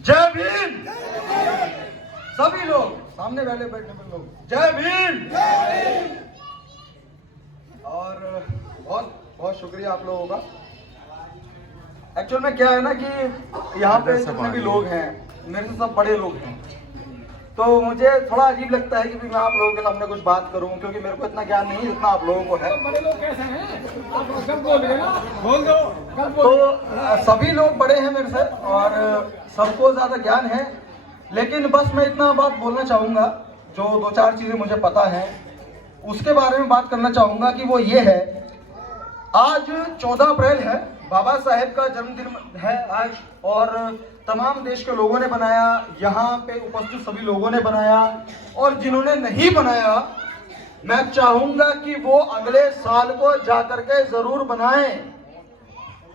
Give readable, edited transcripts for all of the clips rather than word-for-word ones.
जय भीम। सभी लोग सामने वाले बैठे हुए लोग जय भीम। और बहुत बहुत शुक्रिया आप लोगों का। एक्चुअल में क्या है ना कि यहाँ पे जितने भी लोग हैं मेरे से सब बड़े लोग हैं, तो मुझे थोड़ा अजीब लगता है कि मैं आप लोगों के सामने कुछ बात करूं, क्योंकि मेरे को इतना ज्ञान नहीं जितना आप लोगों को है। बड़े लोग कैसे हैं? आप सब बोल दो। तो सभी लोग बड़े हैं मेरे से और सबको ज़्यादा ज्ञान है, लेकिन बस मैं इतना बात बोलना चाहूँगा, जो दो चार चीज़ें मुझे पता है उसके बारे में बात करना चाहूँगा कि वो ये है, आज 14 अप्रैल है, बाबा साहेब का जन्मदिन है आज, और तमाम देश के लोगों ने बनाया, यहाँ पे उपस्थित सभी लोगों ने बनाया, और जिन्होंने नहीं बनाया मैं चाहूँगा कि वो अगले साल को जाकर के ज़रूर बनाएं।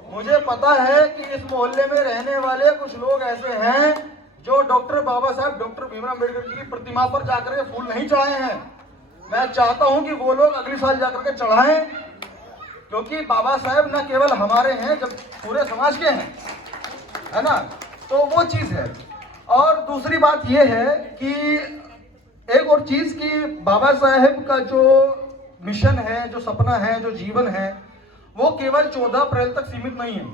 मुझे पता है कि इस मोहल्ले में रहने वाले कुछ लोग ऐसे हैं जो डॉक्टर बाबा साहब डॉक्टर भीमराव अम्बेडकर जी की प्रतिमा पर जाकर के फूल नहीं चढ़ाए हैं। मैं चाहता हूं कि वो लोग अगले साल जाकर के चढ़ाएं, क्योंकि बाबा साहेब न केवल हमारे हैं, जब पूरे समाज के हैं, है ना। तो वो चीज़ है। और दूसरी बात ये है कि एक और चीज़ कि बाबा साहेब का जो मिशन है, जो सपना है, जो जीवन है, वो केवल 14 अप्रैल तक सीमित नहीं है,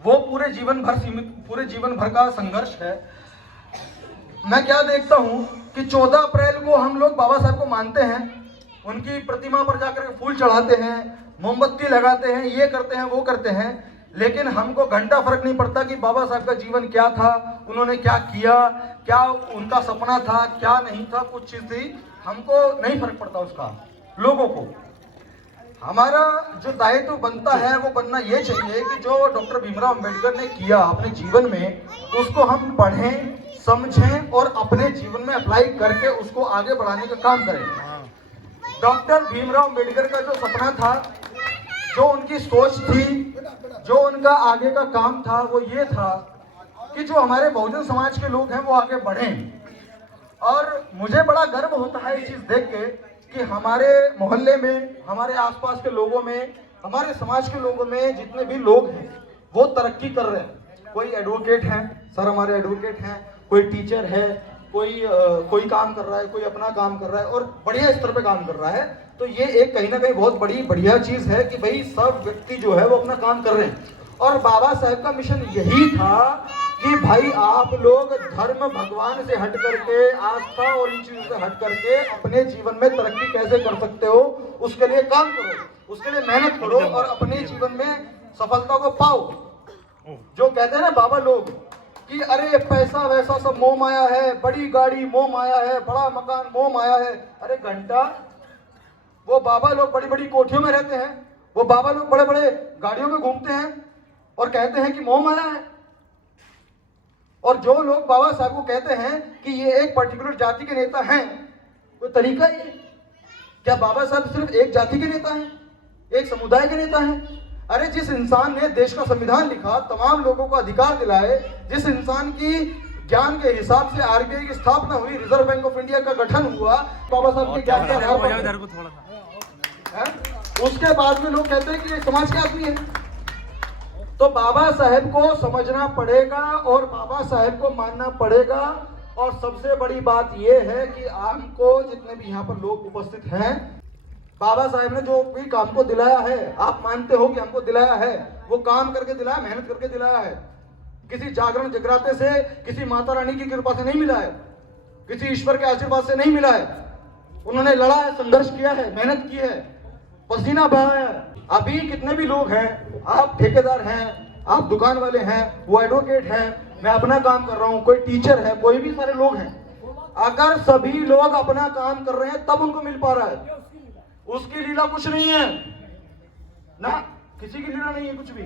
वो पूरे जीवन भर का संघर्ष है। मैं क्या देखता हूं कि 14 अप्रैल को हम लोग बाबा साहब को मानते हैं, उनकी प्रतिमा पर जाकर के फूल चढ़ाते हैं, मोमबत्ती लगाते हैं, ये करते हैं वो करते हैं, लेकिन हमको घंटा फर्क नहीं पड़ता कि बाबा साहब का जीवन क्या था, उन्होंने क्या किया, क्या उनका सपना था, क्या नहीं था, कुछ चीज़ थी, हमको नहीं फर्क पड़ता उसका। लोगों को हमारा जो दायित्व बनता है वो बनना ये चाहिए कि जो डॉक्टर भीमराव अम्बेडकर ने किया अपने जीवन में, उसको हम पढ़ें, समझें और अपने जीवन में अप्लाई करके उसको आगे बढ़ाने का काम करें। डॉक्टर भीमराव अम्बेडकर का जो सपना था, जो उनकी सोच थी, जो उनका आगे का काम था, वो ये था कि जो हमारे बहुजन समाज के लोग हैं वो आगे बढ़ें। और मुझे बड़ा गर्व होता है ये चीज़ देख के कि हमारे मोहल्ले में, हमारे आसपास के लोगों में, हमारे समाज के लोगों में जितने भी लोग हैं वो तरक्की कर रहे हैं। कोई एडवोकेट हैं, सर हमारे एडवोकेट हैं, कोई टीचर है, कोई काम कर रहा है, कोई अपना काम कर रहा है और बढ़िया स्तर पे काम कर रहा है। तो ये एक कहीं ना कहीं बहुत बढ़िया चीज़ है कि भाई सब व्यक्ति जो है वो अपना काम कर रहे हैं। और बाबा साहेब का मिशन यही था कि भाई आप लोग धर्म भगवान से हट करके, आस्था और इन चीजों से हट करके अपने जीवन में तरक्की कैसे कर सकते हो, उसके लिए काम करो, उसके लिए मेहनत करो और अपने जीवन में सफलता को पाओ। जो कहते हैं ना बाबा लोग कि अरे पैसा वैसा सब मोह माया है, बड़ी गाड़ी मोह माया है, बड़ा मकान मोह माया है। अरे घंटा, वो बाबा लोग बड़ी बड़ी कोठियों में रहते हैं, वो बाबा लोग बड़े बड़े गाड़ियों में घूमते हैं और कहते हैं कि मोह माया है। और जो लोग बाबा साहब को कहते हैं कि ये एक पर्टिकुलर जाति के नेता हैं, वो तरीका ये क्या? बाबा साहब सिर्फ एक जाति के नेता हैं, एक समुदाय के नेता हैं? अरे जिस इंसान ने देश का संविधान लिखा, तमाम लोगों को अधिकार दिलाए, जिस इंसान की ज्ञान के हिसाब से आरबीआई की स्थापना हुई, रिजर्व बैंक ऑफ इंडिया का गठन हुआ, बाबा साहब के ज्ञान के आधार पर, उसके बाद में लोग कहते हैं कि ये समाज के आदमी है। तो बाबा साहेब को समझना पड़ेगा और बाबा साहेब को मानना पड़ेगा। और सबसे बड़ी बात यह है कि आपको जितने भी यहाँ पर लोग उपस्थित हैं, बाबा साहेब ने जो भी काम को दिलाया है, आप मानते हो कि हमको दिलाया है, वो काम करके दिलाया, मेहनत करके दिलाया है। किसी जागरण जगराते से, किसी माता रानी की कृपा से नहीं मिला है, किसी ईश्वर के आशीर्वाद से नहीं मिला है। उन्होंने लड़ा है, संघर्ष किया है, मेहनत की है, पसीना बहाया है। अभी कितने भी लोग हैं, आप ठेकेदार हैं, आप दुकान वाले हैं, वो एडवोकेट हैं, मैं अपना काम कर रहा हूं, कोई टीचर है, कोई भी सारे लोग हैं। अगर सभी लोग अपना काम कर रहे हैं तब उनको मिल पा रहा है। उसकी लीला कुछ नहीं है ना, किसी की लीला नहीं है कुछ भी।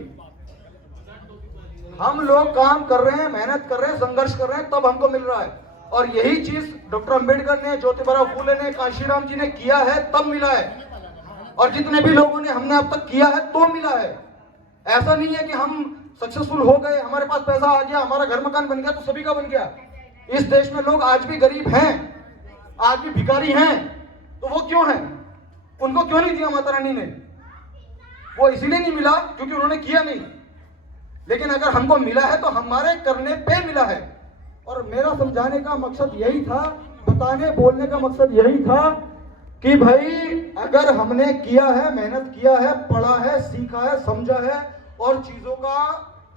हम लोग काम कर रहे हैं, मेहनत कर रहे हैं, संघर्ष कर रहे हैं, तब हमको मिल रहा है। और यही चीज डॉक्टर अंबेडकर ने, ज्योतिबा फूले ने, कांशीराम जी ने किया है, तब मिला है। और जितने भी लोगों ने, हमने अब तक किया है तो मिला है। ऐसा नहीं है कि हम सक्सेसफुल हो गए, हमारे पास पैसा आ गया, हमारा घर मकान बन गया तो सभी का बन गया। इस देश में लोग आज भी गरीब हैं, आज भी भिखारी हैं। तो वो क्यों हैं? उनको क्यों नहीं दिया माता रानी ने? वो इसीलिए नहीं मिला क्योंकि उन्होंने किया नहीं। लेकिन अगर हमको मिला है तो हमारे करने पे मिला है। और मेरा समझाने का मकसद यही था, बताने बोलने का मकसद यही था कि भाई अगर हमने किया है, मेहनत किया है, पढ़ा है, सीखा है, समझा है और चीजों का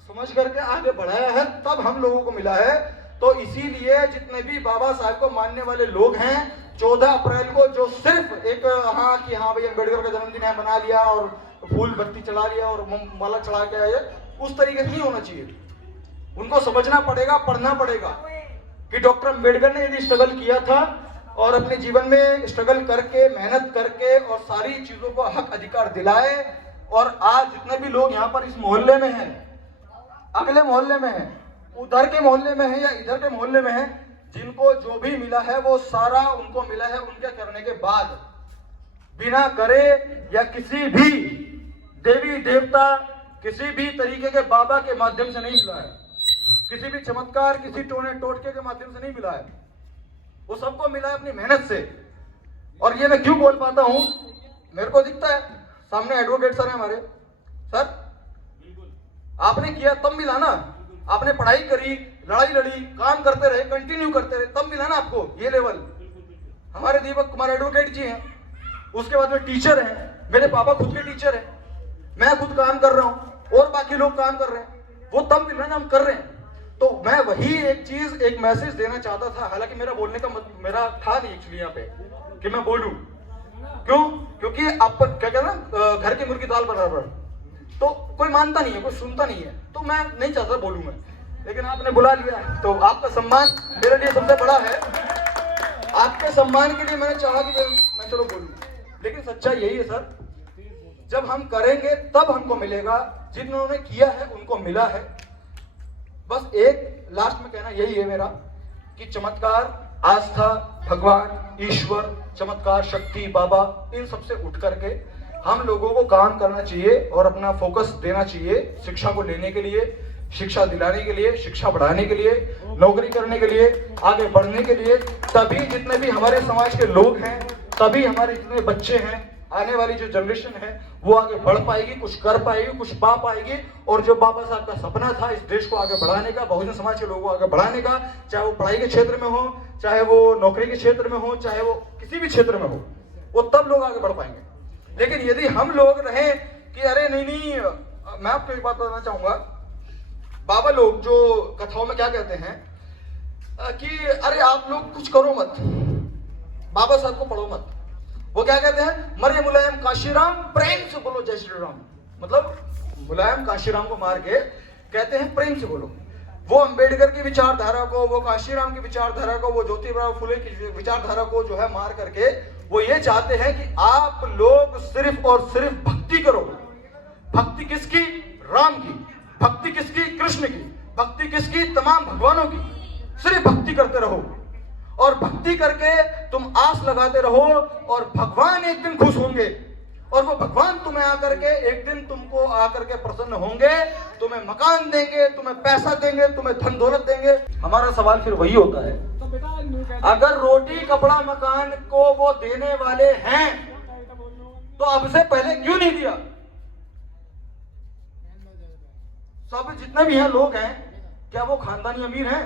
समझ करके आगे बढ़ाया है, तब हम लोगों को मिला है। तो इसीलिए जितने भी बाबा साहब को मानने वाले लोग हैं, 14 अप्रैल को जो सिर्फ एक कि हाँ भाई अम्बेडकर का जन्मदिन है बना लिया और फूल बत्ती चढ़ा लिया और माला चढ़ा के आए, उस तरीके से नहीं होना चाहिए। उनको समझना पड़ेगा, पढ़ना पड़ेगा कि डॉक्टर अम्बेडकर ने यदि स्ट्रगल किया था और अपने जीवन में स्ट्रगल करके, मेहनत करके और सारी चीजों को हक अधिकार दिलाए, और आज जितने भी लोग यहाँ पर इस मोहल्ले में हैं, अगले मोहल्ले में हैं, उधर के मोहल्ले में है या इधर के मोहल्ले में है, जिनको जो भी मिला है वो सारा उनको मिला है उनके करने के बाद, बिना करे या किसी भी देवी देवता, किसी भी तरीके के बाबा के माध्यम से नहीं मिला है, किसी भी चमत्कार, किसी टोने टोटके के माध्यम से नहीं मिला है। वो सबको मिला है अपनी मेहनत से। और ये मैं क्यों बोल पाता हूं, मेरे को दिखता है सामने एडवोकेट सर है हमारे, सर आपने किया तब मिला ना, आपने पढ़ाई करी, लड़ाई लड़ी, काम करते रहे, कंटिन्यू करते रहे, तब मिला ना आपको ये लेवल। हमारे दीपक कुमार एडवोकेट जी हैं, उसके बाद में टीचर हैं, मेरे पापा खुद के टीचर हैं, मैं खुद काम कर रहा हूं और बाकी लोग काम कर रहे हैं, वो तब मिल रहे हैं, हम कर रहे हैं। तो मैं वही एक चीज, एक मैसेज देना चाहता था। हालांकि मेरा बोलने का मेरा था नहीं एक्चुअली यहाँ पे कि मैं बोलूं, क्यों? क्योंकि आप क्या कहते हैं ना, घर की मुर्गी दाल बराबर, तो कोई मानता नहीं है, कोई सुनता नहीं है, तो मैं नहीं चाहता बोलूं मैं, लेकिन आपने बुला लिया, तो आपका सम्मान मेरे लिए सबसे बड़ा है। आपके सम्मान के लिए मैंने चाहा कि मैं चलो बोलूं, लेकिन सच्चाई यही है सर, जब हम करेंगे तब हमको मिलेगा, जिन्होंने किया है उनको मिला है। बस एक लास्ट में कहना यही है मेरा कि चमत्कार, आस्था, भगवान, ईश्वर, चमत्कार, शक्ति, बाबा, इन सबसे उठ करके हम लोगों को काम करना चाहिए और अपना फोकस देना चाहिए शिक्षा को लेने के लिए, शिक्षा दिलाने के लिए, शिक्षा बढ़ाने के लिए, नौकरी करने के लिए, आगे बढ़ने के लिए। तभी जितने भी हमारे समाज के लोग हैं, तभी हमारे जितने बच्चे हैं, आने वाली जो जनरेशन है वो आगे बढ़ पाएगी, कुछ कर पाएगी, कुछ पा पाएगी। और जो बाबा साहब का सपना था इस देश को आगे बढ़ाने का, बहुजन समाज के लोगों को आगे बढ़ाने का, चाहे वो पढ़ाई के क्षेत्र में हो, चाहे वो नौकरी के क्षेत्र में हो, चाहे वो किसी भी क्षेत्र में हो, वो तब लोग आगे बढ़ पाएंगे। लेकिन यदि हम लोग रहें कि अरे नहीं, मैं आपको एक बात बताना चाहूंगा, बाबा लोग जो कथाओं में क्या कहते हैं कि अरे आप लोग कुछ करो मत, बाबा साहब को पढ़ो मत। वो क्या कहते हैं, मरे मुलायम काशीराम, प्रेम से बोलो जय श्री राम। मतलब मुलायम काशीराम को मार के कहते हैं प्रेम से बोलो। वो अंबेडकर की विचारधारा को, वो काशीराम की विचारधारा को, वो ज्योतिबा फुले की विचारधारा को जो है मार करके वो ये चाहते हैं कि आप लोग सिर्फ और सिर्फ भक्ति करो। भक्ति किसकी? राम की। भक्ति किसकी? कृष्ण की। भक्ति किसकी? तमाम भगवानों की। सिर्फ भक्ति करते रहो और भक्ति करके तुम आस लगाते रहो और भगवान एक दिन खुश होंगे और वो भगवान तुम्हें आकर के एक दिन तुमको आकर के प्रसन्न होंगे, तुम्हें मकान देंगे, तुम्हें पैसा देंगे, तुम्हें धन दौलत देंगे। हमारा सवाल फिर वही होता है, अगर रोटी कपड़ा मकान को वो देने वाले हैं तो अब से पहले क्यों नहीं दिया? सब जितने भी हैं लोग हैं, क्या वो खानदानी अमीर हैं?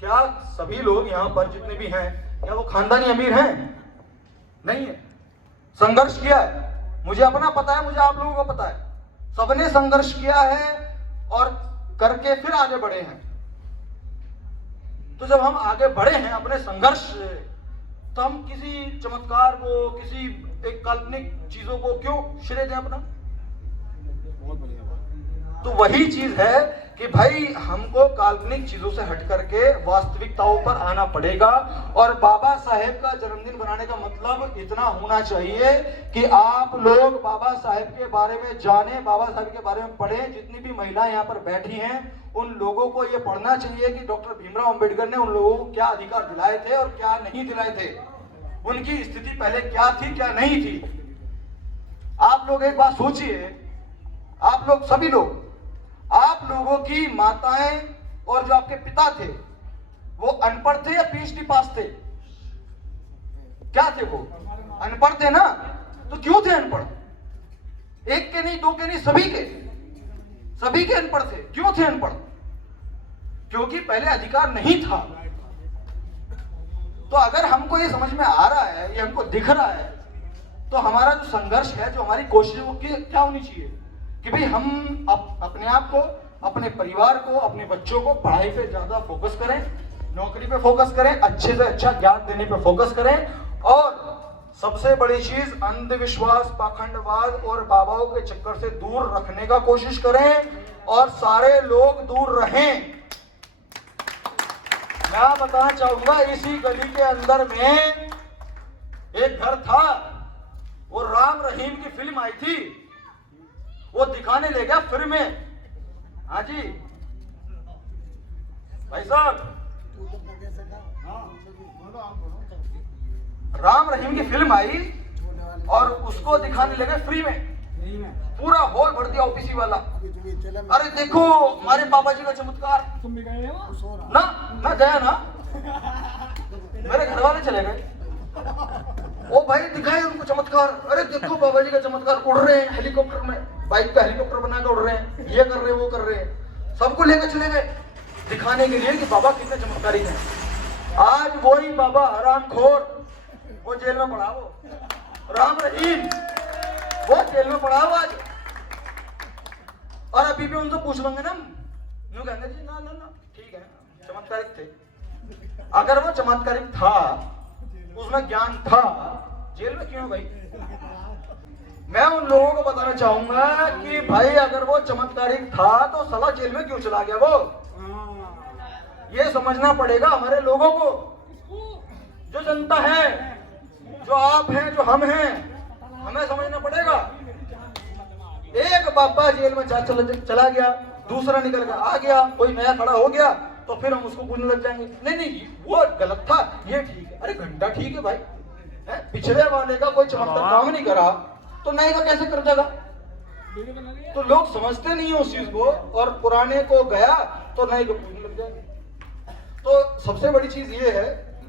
क्या सभी लोग यहाँ पर जितने भी हैं, क्या वो खानदानी अमीर हैं? नहीं है। संघर्ष किया है, मुझे अपना पता है, मुझे आप लोगों को पता है, सबने संघर्ष किया है और करके फिर आगे बढ़े हैं। तो जब हम आगे बढ़े हैं अपने संघर्ष से, तो हम किसी चमत्कार को, किसी एक काल्पनिक चीजों को क्यों श्रेय दें अपना? बहुत बढ़िया बात। तो वही चीज है कि भाई हमको काल्पनिक चीजों से हट करके वास्तविकताओं पर आना पड़ेगा। और बाबा साहेब का जन्मदिन बनाने का मतलब इतना होना चाहिए कि आप लोग बाबा साहेब के बारे में जाने, बाबा साहेब के बारे में पढ़ें। जितनी भी महिलाएं यहाँ पर बैठी हैं उन लोगों को ये पढ़ना चाहिए कि डॉक्टर भीमराव अंबेडकर ने उन लोगों को क्या अधिकार दिलाए थे और क्या नहीं दिलाए थे, उनकी स्थिति पहले क्या थी क्या नहीं थी। आप लोग एक बात सोचिए, आप लोग सभी लोग, आप लोगों की माताएं और जो आपके पिता थे वो अनपढ़ थे या पीएचडी पास थे? क्या थे वो? अनपढ़ थे ना। तो क्यों थे अनपढ़? एक के नहीं, दो के नहीं, सभी के। सभी के अनपढ़ थे। क्यों थे अनपढ़? क्योंकि पहले अधिकार नहीं था। तो अगर हमको ये समझ में आ रहा है, ये हमको दिख रहा है, तो हमारा जो संघर्ष है, जो हमारी कोशिश वो क्या होनी चाहिए कि भाई हम अपने आप को, अपने परिवार को, अपने बच्चों को पढ़ाई पे ज्यादा फोकस करें, नौकरी पे फोकस करें, अच्छे से अच्छा ज्ञान देने पे फोकस करें, और सबसे बड़ी चीज अंधविश्वास, पाखंडवाद और बाबाओं के चक्कर से दूर रखने का कोशिश करें, और सारे लोग दूर रहें। मैं बताना चाहूंगा, इसी गली के अंदर में एक घर था, वो राम रहीम की फिल्म आई थी, वो दिखाने ले गया फिल्म में। हाँ जी भाई साहब, राम रहीम की फिल्म आई और उसको दिखाने लगे फ्री में। पूरा हॉल भर दिया ओपीसी वाला। अरे देखो हमारे बाबा जी का चमत्कार। तुम भी गए हो ना? मैं गया ना, मेरे घर वाले चले गए। ओ भाई दिखाए उनको चमत्कार। अरे देखो बाबा जी का चमत्कार, उड़ रहे हैं हेलीकॉप्टर में, बाइक का हेलीकॉप्टर बना के उड़ रहे हैं, ये कर रहे हैं, वो कर रहे हैं। सबको लेकर चले गए दिखाने के लिए कि बाबा कितने चमत्कारी हैं। आज वही बाबा हरामखोर, वो जेल में पड़ा, वो राम रहीम वो जेल में पड़ा हुआ आज। और अभी भी उनसे पूछ लेंगे ना, यूं कहेंगे जी ना ना ना ठीक है, चमत्कारिक थे। अगर वो चमत्कारिक था, उसमें ज्ञान था, जेल में क्यों भाई? मैं उन लोगों को बताना चाहूंगा कि भाई अगर वो चमत्कारिक था तो साला जेल में क्यों चला गया वो? ये समझना पड़ेगा हमारे लोगों को, जो जनता है, जो आप हैं, जो हम हैं, हमें समझना पड़ेगा। एक बाबा जेल में चला गया, दूसरा निकल गया, आ गया, कोई नया खड़ा हो गया, तो फिर हम उसको पूछने लग जाएंगे नहीं नहीं वो गलत था, ये ठीक है। अरे घंटा ठीक है भाई, पिछले वाले का कोई चमत्कार काम नहीं करा तो नए का कैसे कर देगा? तो लोग समझते नहीं है उस चीज को, और पुराने को गया तो नए को पूछने लग जाएंगे। तो सबसे बड़ी चीज ये है